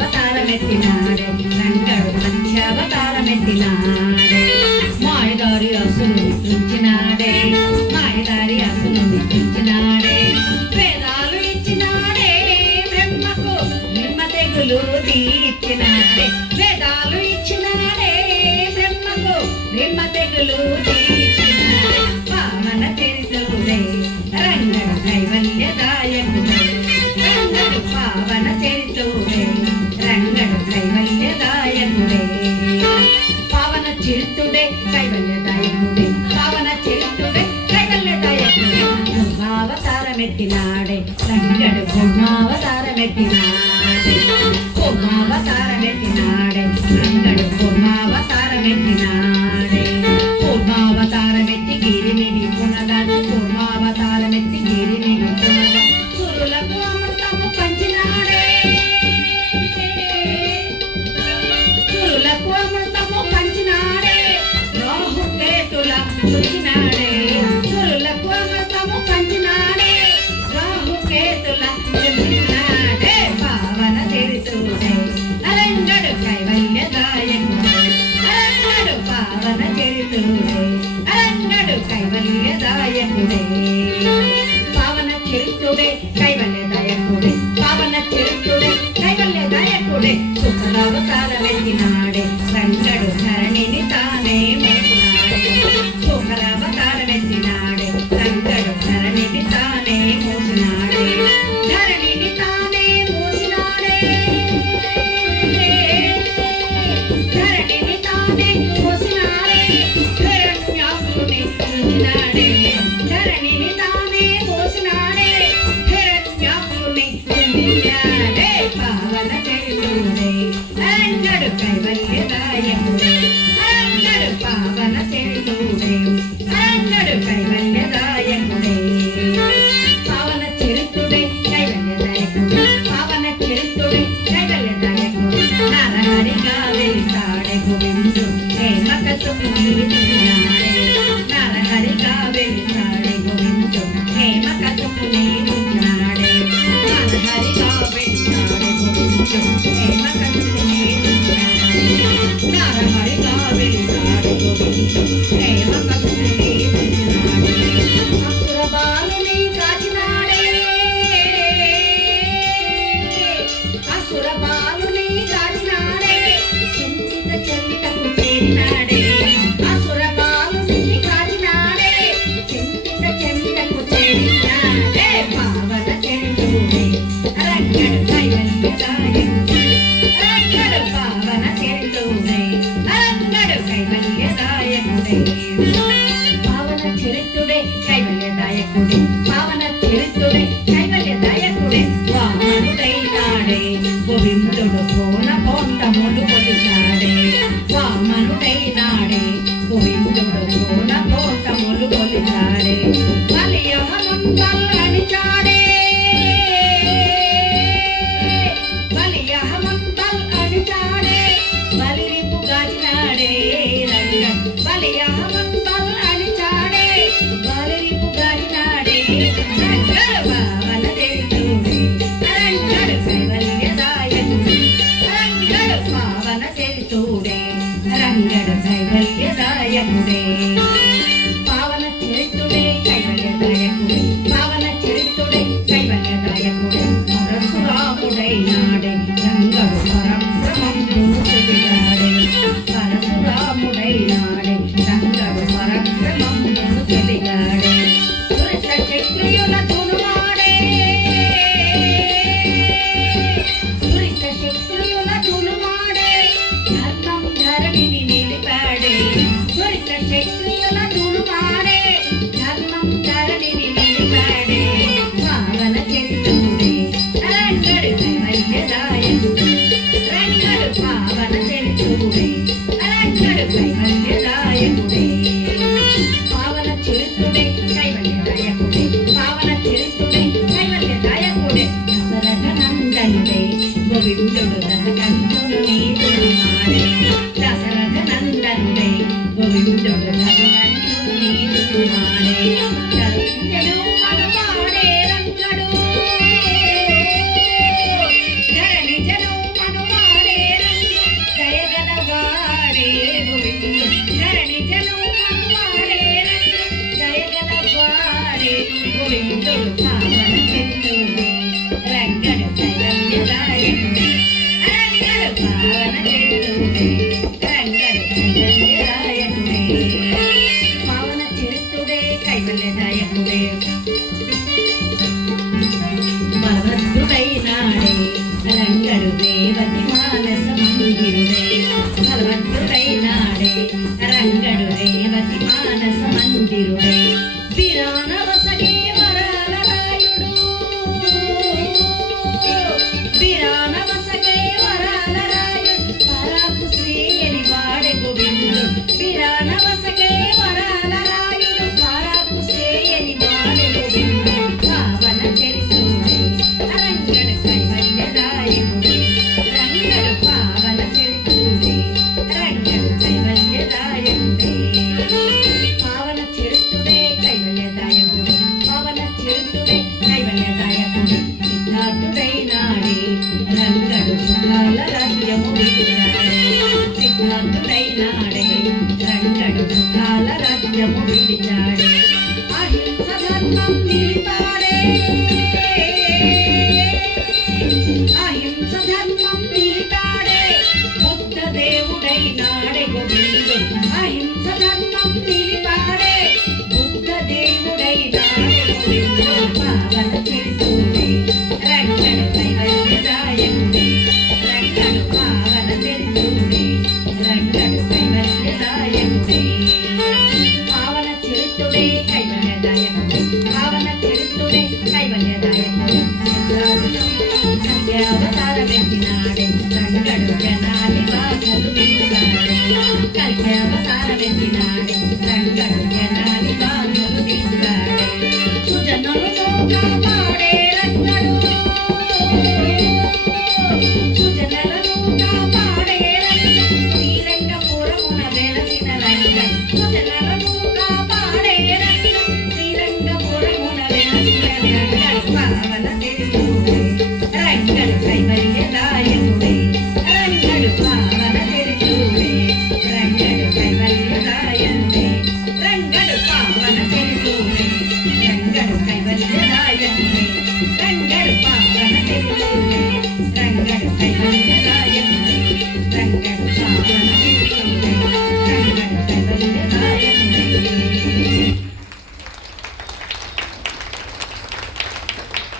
మత్స్యావతారమెత్తినాడే రంగడు మత్స్యావతారమెత్తినాడే మాయదారి అసులు ఇచ్చినాడే మాయదారి అసులు ఇచ్చినాడే వేదాలు ఇచ్చినాడే బ్రహ్మకు నిమ్మ తెగులు తీర్చినాడే వేదాలు ఇచ్చినాడే బ్రహ్మకు నిమ్మ తెగులు తీర్చినాడే పావన చరితుడే రంగడు కైవల్యదాయకుడే రంగడు పావన చరితుడే రంగడు కైవల్యదాయకుడే పావన చరితుడే కైవల్యదాయకుడే పావన చరితుడే కైవల్యదాయకుడే కూర్మావతారమెత్తినాడే రంగడు కూర్మావతారమెత్తినాడే కూర్మావతారమెత్తినాడే రంగడు కూర్మావతారమెత్తినాడే కూర్మావతారమెత్తి గిరిని విపునగా కూర్మావతారమెత్తి గిరిని విపునగా సురులకు అమృతము పంచినాడే సురులకు అమృతము పంచినాడే రాహుకేతుల చుచినాడే సురులకు అమృతము పంచినాడే రాహుకేతుల చుచినాడే పావన చరితుడే అరంగడు కైవల్యదాయకుడే అరంగడు పావన చరితుడే అరంగడు కైవల్యదాయకుడే పావన చరితుడే కైవల్యదాయకుడే పావన చరితుడే కైవల్యదాయకుడే శుక్రావతారమెత్తినాడే రంగడు ధరణిని తానే మోసినాడే శుక్రావతారమెత్తినాడే రంగడు ధరణిని తానే మోసినాడే ధరణిని తానే మోసినాడే ధరణిని తానే మోసినాడే హిరణ్యాకుని చుచినాడే ధరణిని తానే మోసినాడే హిరణ్యాకుని చుచినాడే పావన చరితుడే రంగడు కైవల్యదాయకుడే రంగడు పావన చరితుడే రంగడు కైవల్యదాయకుడే పావన చరితుడే కైవల్యదాయకుడే పావన చరితుడే కైవల్యదాయకుడే నరహరిగా వెళ్తాడే గోవిందు హేమకసుకు నీరున్నాడే నరహరిగా వెళ్తాడే గోవిందు హేమకసుకు నీరున్నాడే నరహరిగా వెళ్తాడే గోవిందు హేమకసుకు నీరున్నాడే నరహరిగా వెళ్తాడే గోవిందు హేమకసుకు నీరున్నాడే అసుర బాలుని కాచినాడే అసుర బాలుని కాచినాడే చింత చెంతకు చేరినాడే అసుర బాలుని కాచినాడే చింత చెంతకు చేరినాడే పావన చరితుడే రంగడు కైవల్యదాయకుడే రంగడు పావన చరితుడే రంగడు కైవల్యదాయకుడే పావన చరితుడే కైవల్యదాయకుడే పావన చరితుడే కైవల్యదాయకుడే వామనుడైనాడే గోవిందుడు కోన కోండములు కొలిచాడే వామనుడైనాడే గోవిందుడు కోన కోండములు కొలిచాడే కలియహనుందల్లనిచాడే బలవంతుడైనాడే రంగడు రేవతి మానస మందిరుడే బలవంతుడైనాడే రంగడు రేవతి మానస మందిరుడే పిరాన వసగే వరాల రాయుడు పిరాన వసగే వరాల రాయుడు పరాకు శ్రీయని వాడే గోవిందుడు పిరాన వసగే వరాల రాయుడు పరాకు శ్రీయని వాడే గోవిందుడు పావన చరిత్రుడే రంగడు కైవల్యదాయకుడే రంగడు పావన చరిత్రుడే రంగడు కైవల్యదాయకుడే పావన చరిత్రుడే కైవల్యదాయకుడే పావన చరిత్రుడే కైవల్యదాయకుడే సిద్ధార్థుడైనాడే రంగడు సుఖాల రాజ్యము విడిచాడే సిద్ధార్థుడైనాడే రంగడు సుఖాల రాజ్యము విడిచాడే అహింస ధర్మం నిలిపాడే అహింస ధర్మం నిలిపాడే బుద్ధ దేవుడైనాడే గోవిందుడు అహింస ధర్మం నిలిపాడే బుద్ధ దేవుడైనాడే గోవిందుడు పావన చరిత్రుడే రంగడు కైవల్యదాయకుడే రంగడు పావన చరిత్రుడే రంగడు కైవల్యదాయకుడే పావన చరిత్రుడే కైవల్యదాయకుడే పావన చరిత్రుడే కైవల్యదాయకుడే సత్యావతార